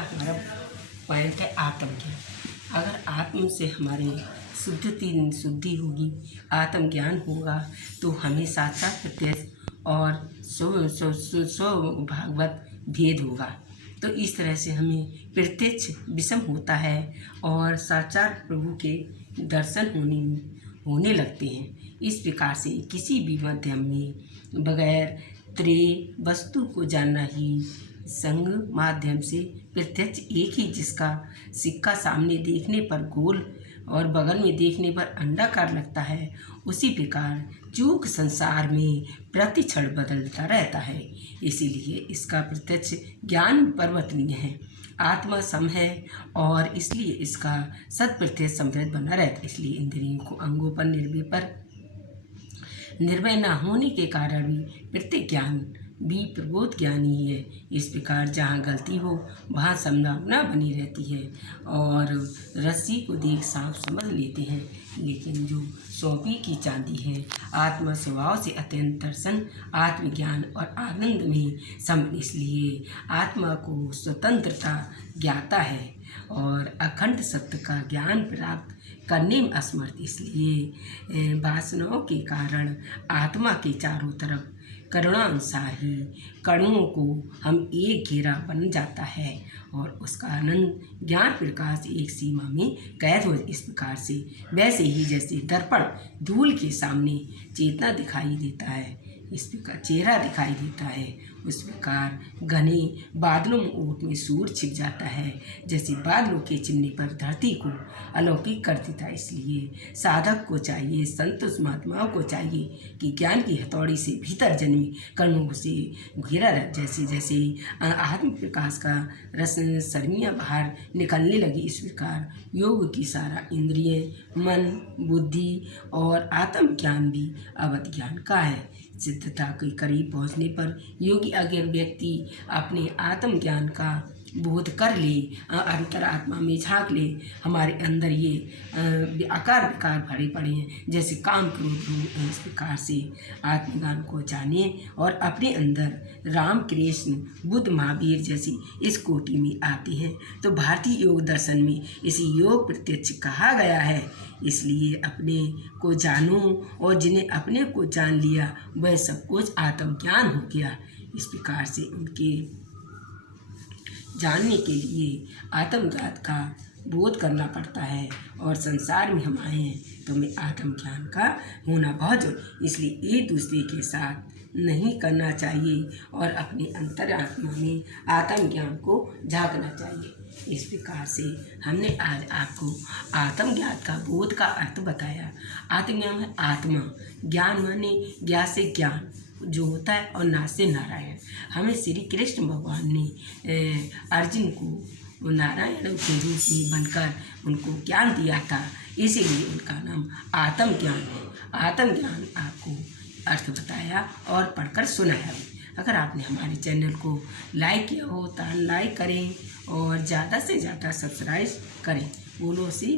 का हमारा पॉइंट है आत्मज्ञान। अगर आत्म से हमारे शुद्धि होगी, आत्मज्ञान होगा तो हमें साक्षात प्रत्यक्ष और स्व भागवत भेद होगा। तो इस तरह से हमें प्रत्यक्ष विषम होता है और साक्षात प्रभु के दर्शन होने लगते हैं। इस प्रकार से किसी भी माध्यम में बगैर त्रय वस्तु को जानना ही संग माध्यम से प्रत्यक्ष एक ही, जिसका सिक्का सामने देखने पर गोल और बगल में देखने पर अंडाकार लगता है, उसी प्रकार चूक संसार में प्रति क्षण बदलता रहता है। इसीलिए इसका प्रत्यक्ष ज्ञान परिवर्तनीय है। आत्मा सम है और इसलिए इसका सत प्रत्यक्ष समृद्ध बना रहता है। इसलिए इंद्रियों को अंगों पर निर्भय न होने के कारण भी प्रत्येक ज्ञान भी प्रबोध ज्ञान ही है। इस प्रकार जहाँ गलती हो वहाँ संभावना बनी रहती है और रस्सी को देख सांप समझ लेते हैं, लेकिन जो सौंपी की चांदी है आत्मा स्वभाव से अत्यंत दर्शन, आत्मज्ञान और आनंद में सम। इसलिए आत्मा को स्वतंत्रता ज्ञाता है और अखंड सत्य का ज्ञान प्राप्त करने में असमर्थ। इसलिए वासनाओं के कारण आत्मा के चारों तरफ करुणानुसार ही कणुओं को हम एक घेरा बन जाता है और उसका आनंद ज्ञान प्रकाश एक सीमा में कैद हो। इस प्रकार से वैसे ही जैसे दर्पण धूल के सामने चेतना दिखाई देता है, इस प्रकार चेहरा दिखाई देता है, उस प्रकार घने बादलों में ओट में सूर्य छिप जाता है, जैसे बादलों के चिमने पर धरती को अलौकिक कर देता है। इसलिए साधक को चाहिए, संत महात्माओं को चाहिए कि ज्ञान की हथौड़ी से भीतर जन्मी कर्मों से घेरा रह, जैसे जैसे आत्म प्रकाश का रस सरमियाँ बाहर निकलने लगी, इस प्रकार योग की सारा इंद्रिय, मन, बुद्धि और आत्म ज्ञान भी अवध ज्ञान का है। सिद्धता के करीब पहुँचने पर योगी अगर व्यक्ति अपने आत्मज्ञान का बोध कर ले, अंतरात्मा में झांक ले, हमारे अंदर ये आकार विकार भरे पड़े हैं जैसे काम क्रोध, इस प्रकार से आत्मज्ञान को जाने और अपने अंदर राम कृष्ण बुद्ध महावीर जैसी इस कोटि में आते हैं। तो भारतीय योग दर्शन में इसे योग प्रत्यक्ष कहा गया है। इसलिए अपने को जानो और जिन्हें अपने को जान लिया वह सब कुछ आत्मज्ञान हो गया। इस प्रकार से उनके जानने के लिए आत्मज्ञान का बोध करना पड़ता है और संसार में हम आए हैं तो हमें आत्मज्ञान का होना बहुत जरूरी। इसलिए एक दूसरे के साथ नहीं करना चाहिए और अपने अंतरात्मा में आत्मज्ञान को झांकना चाहिए। इस प्रकार से हमने आज आपको आत्मज्ञान का बोध का अर्थ बताया। आत्मज्ञान है आत्मा, ज्ञान माने ज्ञान से ज्ञान जो होता है और नाश से नारायण। हमें श्री कृष्ण भगवान ने अर्जुन को नारायण के रूप में बनकर उनको ज्ञान दिया था, इसीलिए उनका नाम आत्मज्ञान है। आत्मज्ञान आपको अर्थ बताया और पढ़कर सुनाया भी। अगर आपने हमारे चैनल को लाइक किया हो तो लाइक करें और ज़्यादा से ज़्यादा सब्सक्राइब करें। बोलो श्री